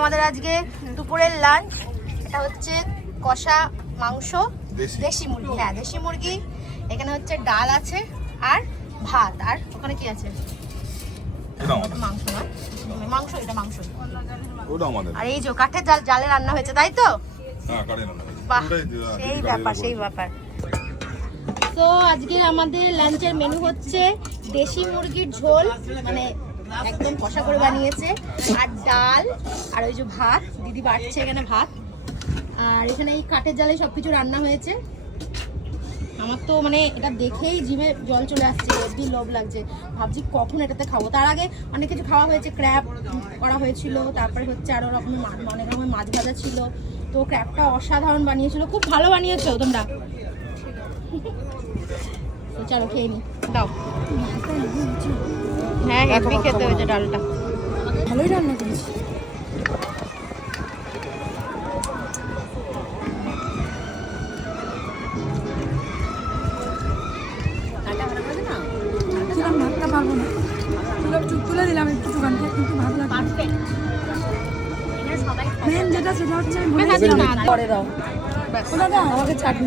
আমাদের আজকে দুপুরের লাঞ্চ, এটা হচ্ছে কষা মাংস, দেশি মুরগি। হ্যাঁ, দেশি মুরগি। এখানে হচ্ছে ডাল আছে আর ভাত। আর ওখানে কি আছে? মাংস না, মাংস, এটা মাংস। আর এই যে কাঠের জালে রান্না হয়েছে, তাই তো? বাহ, সেই ব্যাপার, সেই ব্যাপার। তো আজকে আমাদের লাঞ্চের মেনু হচ্ছে দেশি মুরগির ঝোল, মানে একদম কষা করে বানিয়েছে, আর ডাল, আর ওই যে ভাত, দিদি বাড়ছে এখানে ভাত। আর এখানে এই কাঠের জালে সবকিছু রান্না হয়েছে। আমার তো মানে এটা দেখেই জিভে জল চলে আসছে, হেবি লোভ লাগছে। ভাবছি কখন এটাতে খাবো। তার আগে অনেক কিছু খাওয়া হয়েছে, ক্র্যাব করা হয়েছিল, তারপরে হচ্ছে আরো রকমের অনেক রকমের মাছ ভাজা ছিল। তো ক্র্যাবটা অসাধারণ বানিয়েছিল, খুব ভালো বানিয়েছো তোমরা। তো চলো খেয়ে নি, দাও। হ্যাঁ, হেভি খেতে হয়েছে ডালটা, ভালোই রান্না করেছি। তুলে দিলাম একটু দোকানকে, কিন্তু ভালো লাগে। মেন যেটা সেটা হচ্ছে করে দাও আমাকে চাটনি।